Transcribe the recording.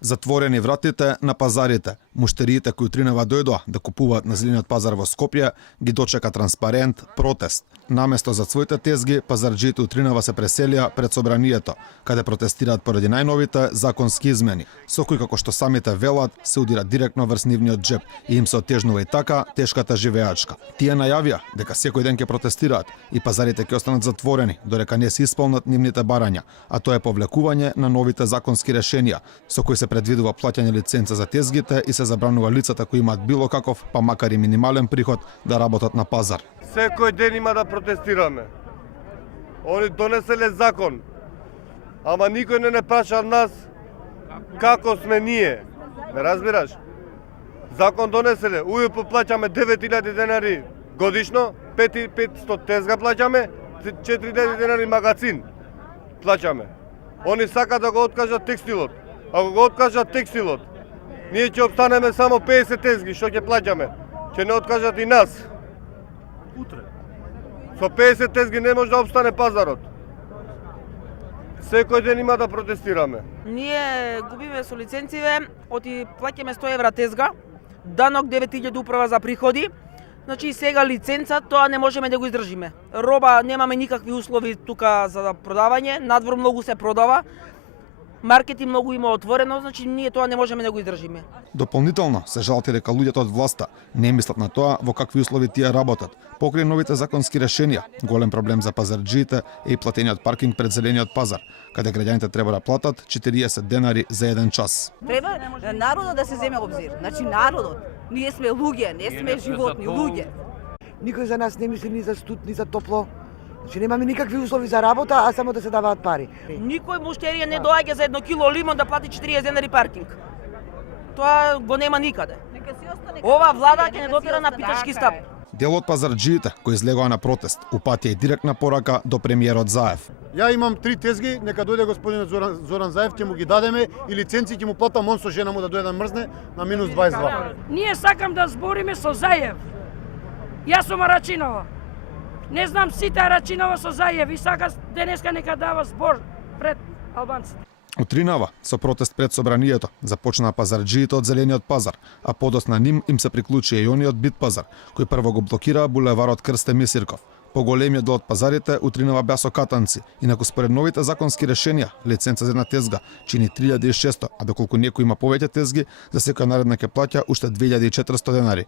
Затворени вратите на пазарите. Муштериите кои утринава дојдоа да купуваат на зелениот пазар во Скопје ги дочека транспарент, протест. Наместо за своите тезги, пазарџиите утринава се преселија пред собранието, каде протестираат поради најновите законски измени, со кои, како што самите велат, се удира директно врз нивниот џеб и им се отежнува и така тешката живеачка. Тие најавија дека секој ден ќе протестираат и пазарите ќе останат затворени додека не се исполнат нивните барања, а тоа е повлекување на новите законски решенија, со кои се предвидува плаќање лиценца за тезгите и се забранува лицата кои имаат било каков, па макар и минимален приход, да работат на пазар. Секој ден има да протестираме. Они донеселе закон, ама никој не праша нас како сме ние. Ме разбираш? Закон донеселе, УЈП плаќаме 9000 денари годишно, 5500 тезга плаќаме, 4000 денари магазин плаќаме. Они сакаат да го откажат текстилот. Ако го откажат текстилот, ние ќе обстанеме само 50 тезги, што ќе плаќаме. Ќе не откажат и нас. Утре. Со 50 тезги не може да обстане пазарот. Секој ден има да протестираме. Ние губиме со лиценциве, оти плаќаме 100 евра тезга, данок 9000 управа за приходи. Значи сега лиценца тоа не можеме да го издржиме. Роба немаме никакви услови тука за продавање, надвор многу се продава. Маркети многу има отворено, значи ние тоа не можеме да го издржиме. Дополнително се жалти дека луѓето од власта не мислат на тоа во какви услови тие работат. Покрај новите законски решенија, голем проблем за пазарџиите е и платениот паркинг пред зелениот пазар, каде граѓаните треба да платат 40 денари за 1 час. Треба народот да се земе обзир. Значи народот. Ние сме луѓе, не сме животни, луѓе. Никој за нас не мисли ни за студ, ни за топло. Значи немаме никакви услови за работа, а само да се даваат пари. Никој муштерија не доаѓа за 1 кило лимон да плати 40 денари паркинг. Тоа го нема никаде. Ова влада ќе не дотера на питачки стап. Дел од пазарџиите кои излегоа на протест упатија и директна порака до премиерот Заев. Ја имам 3 тезги, нека дојде господинот Зоран Заев, ќе му ги дадеме и лиценци ќе му платам он со жена му да дојде да мрзне на минус 22. Ние сакам да збориме со Заев. Јас сум Арачинова. Не знам сите Арачинова со Заев и сака денеска нека дава збор пред албанците. Утринава, со протест пред собранието, започнаа пазарџиите од зелениот пазар, а подосна ним им се приклучи и оние од Бит пазар, кој прво го блокираа булеварот Крсте Мисирков. Поголемиот дел од пазарите утринава беа со катанци, инаку според новите законски решенија, лиценца за една тезга чини 3600, а доколку некој има повеќе тезги, за секоја наредна ќе плаќа уште 2400 денари.